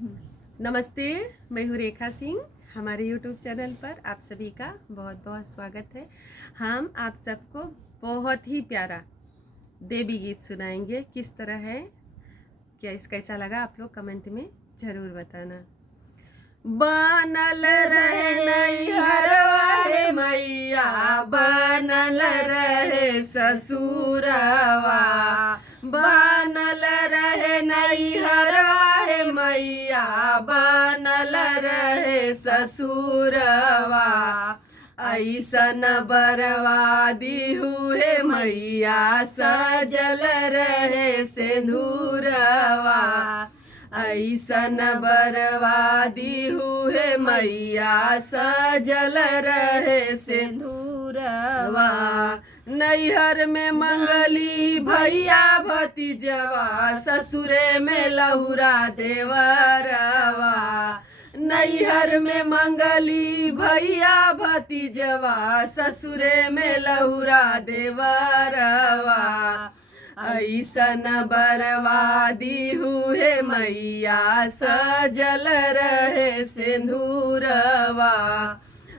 नमस्ते, मैं हूँ रेखा सिंह। हमारे यूट्यूब चैनल पर आप सभी का बहुत बहुत स्वागत है। हम आप सबको बहुत ही प्यारा देवी गीत सुनाएंगे। किस तरह है, क्या इस कैसा लगा, आप लोग कमेंट में ज़रूर बताना। बनल रहे नैहरवा हे मैया, बनल रहे ससुरवा, बनल रहे नैहरवा हे मैया, बनल रहे ससुरवा। ऐसन बरवादी हुए मैया, सजल रहे सिंदूरवा। ऐसन बरवादी हुए मैया, सजल रहे सिंदूरवा। नैहर में मंगली भैया भतीजवा, ससुरे में लहुरा देवरवा। नैहर में मंगली भैया भतीजवा, ससुरे में लहुरा देवरवा। ऐसन बरवादी हुए मैया, सजल रहे सिंदूरवा।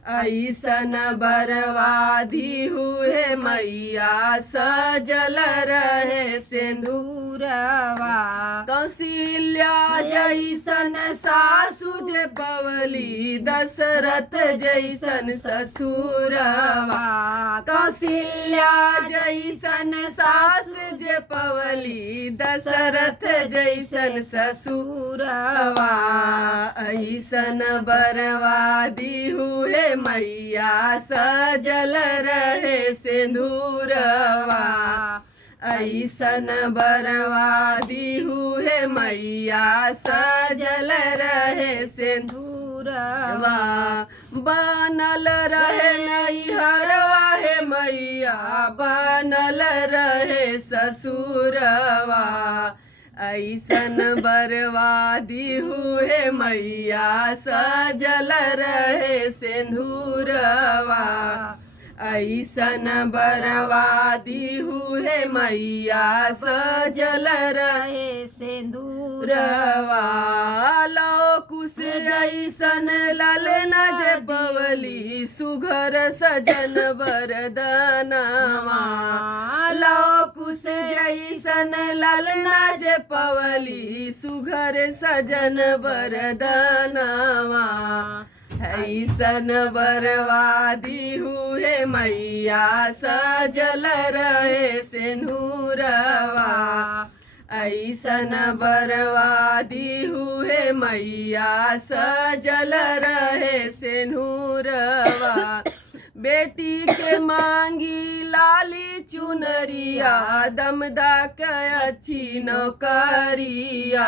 ऐसन बरवादी हुए मैया, सजल रहे सिंदूरवा। कौशल्या जैसन सासु जे पवली, दशरथ जैसन ससुरवा। कौशल्या जैसन सास जे पवली, दशरथ जैसन ससुरवा। ऐसन बरवादी हुए मैया, सजल रहे सिंदूरवा। ऐसन बरवादी हुए मैया, सजल रहे सिंदूरवा। बनल रहे नैहरवा हे मैया, बनल रहे ससुरवा। ऐसन बरवादी हुए मैया, सजल रहे सिंदूरवा। ऐसन बरवादी हुए मैया, सजल रहे सिंदूरवा। लौकुश जैसन ललना जे पवली, सुघर सजन बरदनवा। लौकुश जैसन ललना जे पवली, सुघर सजन बरदनवा। ऐसन बरवादी हुए मैया, सजल रहे सिंदूरवा। ऐसन बरवादी हुए मैया, सजल रहे सिंदूरवा। बेटी के मांगी लाली चुनरिया, दमदा के अच्छी नौकरिया।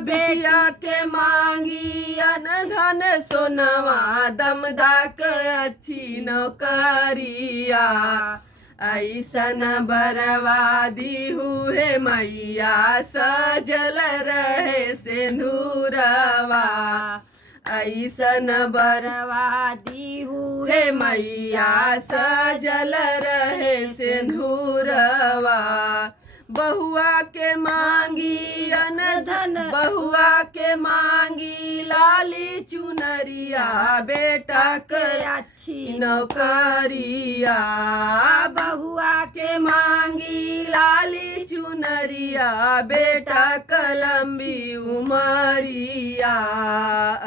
बेटिया के मांगी अन धन सोनवा, दमदा के अच्छी नौकरिया। ऐसन बरवादी हुए मैया, सजल रहे सिंदूरवा। ऐसन बरवादी हुए मैया, सजल रहे सिंदूरवा। बहुआ के मांगी अन धन, बहुआ के मांगी लाली चुनरिया, बेटा के अच्छी नौकरिया। बहुआ के मांगी लाली चुनरिया, बेटा के लंबी उमरिया।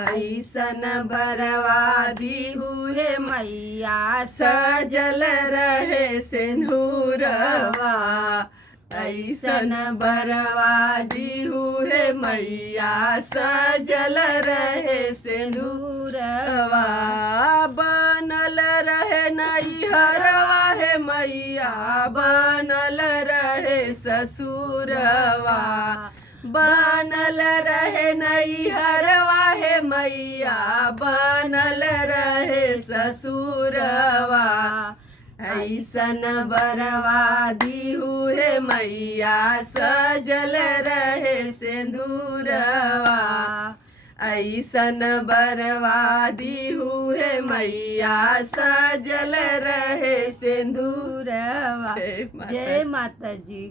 ऐसन बरवादी हुए मैया, सजल रहे सिंदूरवा। ऐसन बरवादी हुए मैया, सजल रहे सिंदूरवा। बनल रहे नैहरवा हे मैया, बनल रहे ससुरवा। बनल रहे नैहरवा हे मैया, बनल रहे ससुरवा। ऐसन बरवादी हुए मैया, सजल रहे सिंदूरवा। ऐसन बरवादी हुए मैया, सजल रहे सिंदूरवा। जय माता जी।